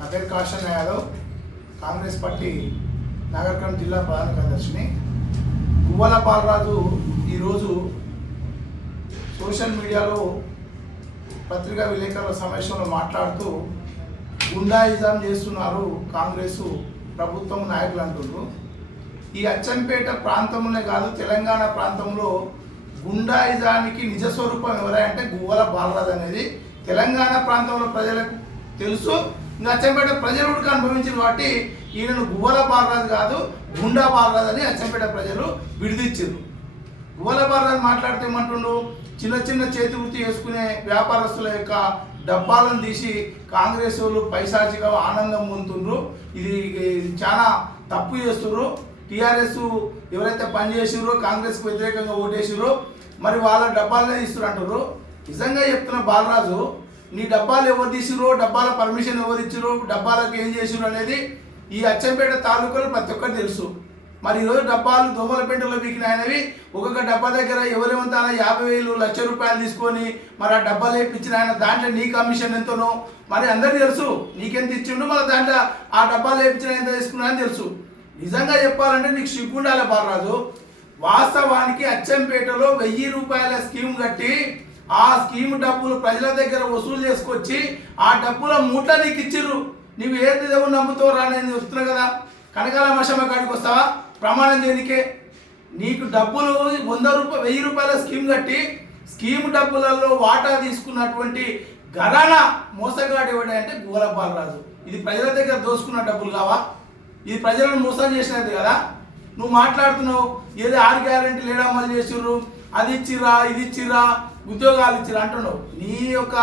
నా పేరు caution Yadav, Congress party Nagarkurnool జిల్లా ప్రధాన కార్యదర్శిని. గువ్వల బాలరాజు ఈరోజు సోషల్ మీడియాలో పత్రికా విలేకరుల సమావేశంలో మాట్లాడుతూ గుండాయిజం చేస్తున్నారు కాంగ్రెస్ ప్రభుత్వం నాయకులు అంటున్నారు. ఈ అచ్చంపేట ప్రాంతంలోనే కాదు, తెలంగాణ ప్రాంతంలో గుండాయిజానికి నిజస్వరూపం ఎవరంటే గువ్వల బాలరాజు అనేది తెలంగాణ ప్రాంతంలో ప్రజలకు తెలుసు. ఇంకా అచ్చంపేట ప్రజలు కూడా అనుభవించిన వాటి ఈయనను గువ్వల బాలరాజు కాదు, గుండా బాలరాజు అని అచ్చంపేట ప్రజలు విడిదిచ్చారు. గువ్వల బాలరాజు మాట్లాడితే ఏమంటుండు, చిన్న చిన్న చేతి వృత్తి చేసుకునే వ్యాపారస్తుల యొక్క డబ్బాలను తీసి కాంగ్రెస్ వాళ్ళు పైశాచిగా ఆనందం పొందుతుండ్రు. ఇది చాలా తప్పు చేస్తున్నారు. టీఆర్ఎస్ ఎవరైతే పనిచేసిరో కాంగ్రెస్కి వ్యతిరేకంగా ఓటేసిరో మరి వాళ్ళ డబ్బాలనే తీస్తున్నారు అంటారు. నిజంగా చెప్తున్న బాలరాజు, నీ డబ్బాలు ఎవరు తీసిరో, డబ్బాల పర్మిషన్ ఎవరు ఇచ్చిరో, డబ్బాలకు ఏం చేసిరో అనేది ఈ అచ్చంపేట తాలూకాలో ప్రతి ఒక్కరు తెలుసు. మరి ఈరోజు డబ్బాలు దోమలపేటలో వీకినాయనవి ఒక్కొక్క డబ్బా దగ్గర ఎవరేమంతా 50,000 లక్ష రూపాయలు తీసుకొని మరి ఆ డబ్బాలు వేయించిన ఆయన దాంట్లో నీ కమిషన్ ఎంతనో మరి అందరికీ తెలుసు. నీకెంత ఇచ్చిండు, మరి దాంట్లో ఆ డబ్బాలు వేయించిన ఎంత తీసుకున్నా అని తెలుసు. నిజంగా చెప్పాలంటే నీకు సిగ్గుండాలి బాలరాజు. వాస్తవానికి అచ్చంపేటలో 1000 రూపాయల స్కీమ్ కట్టి ఆ స్కీమ్ డబ్బులు ప్రజల దగ్గర వసూలు చేసుకొచ్చి ఆ డబ్బుల మూట నీకు ఇచ్చిర్రు. నువ్వు ఏది దేవుడు నమ్ముతావు రాని వస్తున్నావు కదా, కనకాల మషమ్మ కాడికి వస్తావా ప్రమాణం చేయనికే? నీకు డబ్బులు 1000 రూపాయల స్కీమ్ కట్టి స్కీమ్ డబ్బులలో వాటా తీసుకున్నటువంటి ఘరానా మోసగాడు ఎవడంటే గువ్వల బాలరాజు. ఇది ప్రజల దగ్గర దోసుకున్న డబ్బులు కావా? ఇది ప్రజలను మోసం చేసినది కదా. నువ్వు మాట్లాడుతున్నావు ఏదో 6 గ్యారెంటీలు ఏడామలు చేసిర్రు, అది ఇచ్చిరా ఇది ఇచ్చిరా ఉద్యోగాలు ఇచ్చిరా అంటున్నావు. నీ యొక్క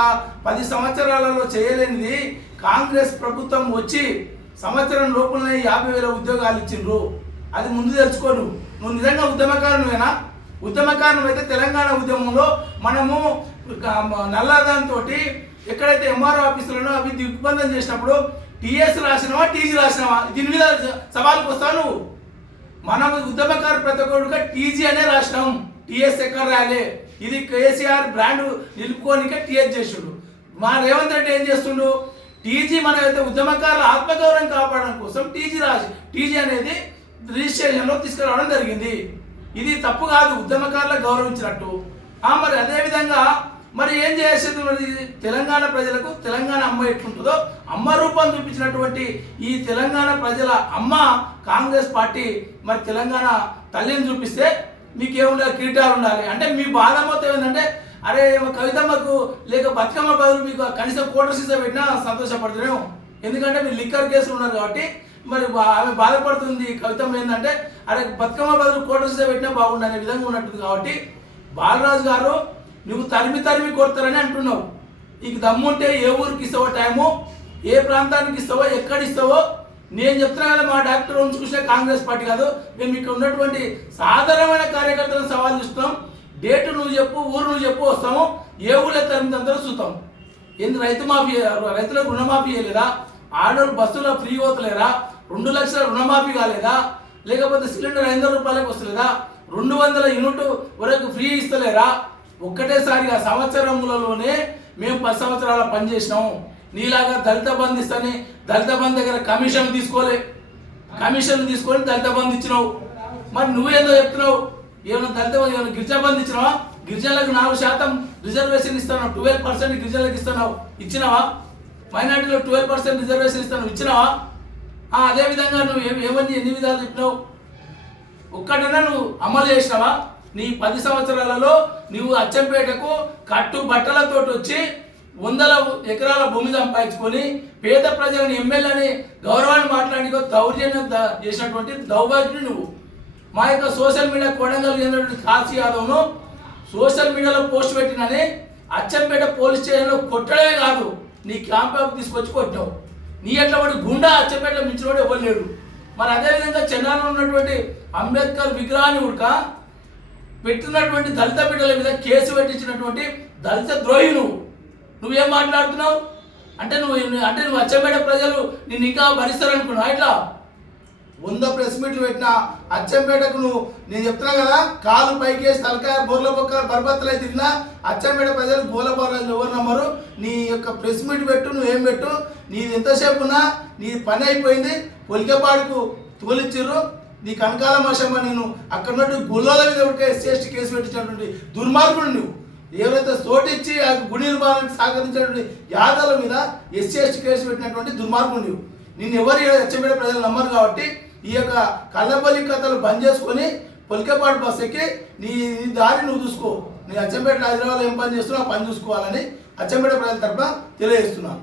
10 సంవత్సరాలలో చేయలేనిది కాంగ్రెస్ ప్రభుత్వం వచ్చి సంవత్సరం లోపలనే 50,000 ఉద్యోగాలు ఇచ్చిండ్రు. అది ముందు తెలుసుకోను. నువ్వు నిజంగా ఉద్యమకారునివేనా? ఉద్యమకారుని అయితే తెలంగాణ ఉద్యమంలో మనము నల్లదాంతో ఎక్కడైతే ఎంఆర్ఓ ఆఫీసులను అవి దిగ్బంధం చేసినప్పుడు టీఎస్ రాసినావా టీజీ రాసినావా? దీని మీద సవాల్కి వస్తావు నువ్వు. మనం ఉద్యమకారు ప్రతి ఒక్కరుగా టీజీ అనే రాసినాం, టీఎస్ ఎక్కడ రాలే. ఇది కేసీఆర్ బ్రాండ్ నిలుపుకోనికే టీఎస్ చేసిండు. మా రేవంత్ రెడ్డి ఏం చేస్తుండు, టీజీ మన అయితే ఉద్యమకారుల ఆత్మగౌరవం కాపాడడం కోసం టీజీ అనేది రిజిస్ట్రేషన్లో తీసుకురావడం జరిగింది. ఇది తప్పు కాదు, ఉద్యమకారులకు గౌరవించినట్టు. మరి అదేవిధంగా మరి ఏం చేసేది, మరి తెలంగాణ ప్రజలకు తెలంగాణ అమ్మ ఎట్లుంటుందో అమ్మ రూపం చూపించినటువంటి ఈ తెలంగాణ ప్రజల అమ్మ కాంగ్రెస్ పార్టీ మరి తెలంగాణ తల్లిని చూపిస్తే మీకేముండాలి, కిరీటాలు ఉండాలి. అంటే మీ బాధ మొత్తం ఏంటంటే అరే కవితమ్మకు లేక బతుకమ్మ బదులు మీకు కనీసం కోటర్ సీసా పెట్టినా సంతోషపడుతున్నాం. ఎందుకంటే మీరు లిక్కర్ కేసులు ఉన్నారు కాబట్టి మరి ఆమె బాధపడుతుంది. కవితమ్మ ఏంటంటే అరే బతుకమ్మ బదులు కోటర్ సీసా పెట్టినా బాగుండు అనే విధంగా ఉన్నట్టుంది. కాబట్టి బాలరాజు గారు నువ్వు తరిమి కొడతారని అంటున్నావు. నీకు దమ్ముంటే ఏ ఊరికి ఇస్తావో టైము, ఏ ప్రాంతానికి ఇస్తావో, ఎక్కడ ఇస్తావో నేను చెప్తున్నా కదా. మా డాక్టర్ ఉంచుకుంటే కాంగ్రెస్ పార్టీ కాదు, మేము ఇక్కడ ఉన్నటువంటి సాధారణమైన కార్యకర్తలను సవాల్ ఇస్తున్నాం. డేటు నువ్వు చెప్పు, ఊరు నువ్వు చెప్పు, వస్తాము. ఏ ఊళ్ళో తరిమిదందరూ చూస్తాం. ఎందుకు రైతులకు రుణమాఫీ చేయలేదా? ఆడోళ్ళు బస్సులో ఫ్రీ పోతలేరా? 2 లక్షల రుణమాఫీ కాలేదా? లేకపోతే సిలిండర్ 500 రూపాయలకు వస్తలేదా? 200 యూనిట్ వరకు ఫ్రీ ఇస్తలేరా? ఒక్కటేసారిగా సంవత్సరములలోనే మేము 10 సంవత్సరాల పనిచేసినాము. నీలాగా దళిత బంధు ఇస్తాని దళిత బంధు దగ్గర కమిషన్ తీసుకొని దళిత బంధు ఇచ్చినావు. మరి నువ్వేందో చెప్తున్నావు, ఏమైనా గిరిజన బంధు ఇచ్చినావా? గిరిజనులకు 4% రిజర్వేషన్ ఇస్తున్నావు, 12% గిరిజనులకు ఇస్తున్నావు, ఇచ్చినావా? మైనార్టీలో 12% రిజర్వేషన్ ఇస్తున్నావు, ఇచ్చినావా? అదేవిధంగా నువ్వు ఎన్ని విధాలు చెప్పినావు? ఒక్కటైనా నువ్వు అమలు చేసినావా? నీ 10 సంవత్సరాలలో నువ్వు అచ్చంపేటకు కట్టు బట్టలతో వచ్చి 100 ఎకరాల భూమి సంపాదించుకొని పేద ప్రజలను ఎమ్మెల్యేని గౌరవాన్ని మాట్లాడి దౌర్జన్యం చేసినటువంటి దౌర్భాగ్యుడు నువ్వు. మా యొక్క సోషల్ మీడియా కొడంగల్ చెందినటువంటి కాశీ యాదవ్ను సోషల్ మీడియాలో పోస్ట్ పెట్టినని అచ్చంపేట పోలీస్ స్టేషన్లో కొట్టడమే కాదు, నీ క్యాంప్ తీసుకొచ్చి కొట్టావు. నీ ఎట్లా వాడి గుండా అచ్చంపేటలో మించినోడు ఎవరు లేడు. మరి అదేవిధంగా చెన్నైలో ఉన్నటువంటి అంబేద్కర్ విగ్రహాన్ని ఉడక పెట్టినటువంటి దళిత బిడ్డల మీద కేసు పెట్టించినటువంటి దళిత ద్రోహి నువ్వేం మాట్లాడుతున్నావు? అంటే నువ్వు అచ్చంపేట ప్రజలు నిన్ను ఇంకా భరిస్తారనుకున్నావు. ఇట్లా 100 ప్రెస్ మీట్లు పెట్టిన అచ్చంపేటకు నువ్వు నేను చెప్తున్నా కదా, కాలు పైకేసి తలకాయ బొర్ల పక్క బర్బత్తలు అయితే తిన్నా అచ్చంపేట ప్రజలు గోలబారాలు ఎవరు నమ్మరు. నీ యొక్క ప్రెస్ మీట్ పెట్టు, నువ్వేం పెట్టు, నీది ఎంతసేపు ఉన్నా నీ పని అయిపోయింది. పొలికేపాడుకు తోలిచ్చిర్రు, నీ కనకాల మషమ్మ నేను అక్కడ ఉన్నట్టు గుళ్ళల మీద ఒకటి ఎస్సీ కేసు పెట్టించినటువంటి దుర్మార్గుడు నువ్వు. ఎవరైతే చోటిచ్చి ఆ గుడి నిర్మాణానికి సహకరించినటువంటి యాదవుల మీద ఎస్సీ కేసు పెట్టినటువంటి దుర్మార్గుడు నువ్వు. నిన్ను ఎవరు అచ్చంపేట ప్రజలు నమ్మరు కాబట్టి ఈ యొక్క కళ్ళబల్లి కథలు బంద్ చేసుకొని పొలికేపాడు బస్ ఎక్కి నీ దారి నువ్వు చూసుకో. నీ అచ్చంపేట హైదరాబాద్లో ఏం పని చేస్తున్నావు ఆ పని చూసుకోవాలని అచ్చంపేట ప్రజల తరఫున తెలియజేస్తున్నాను.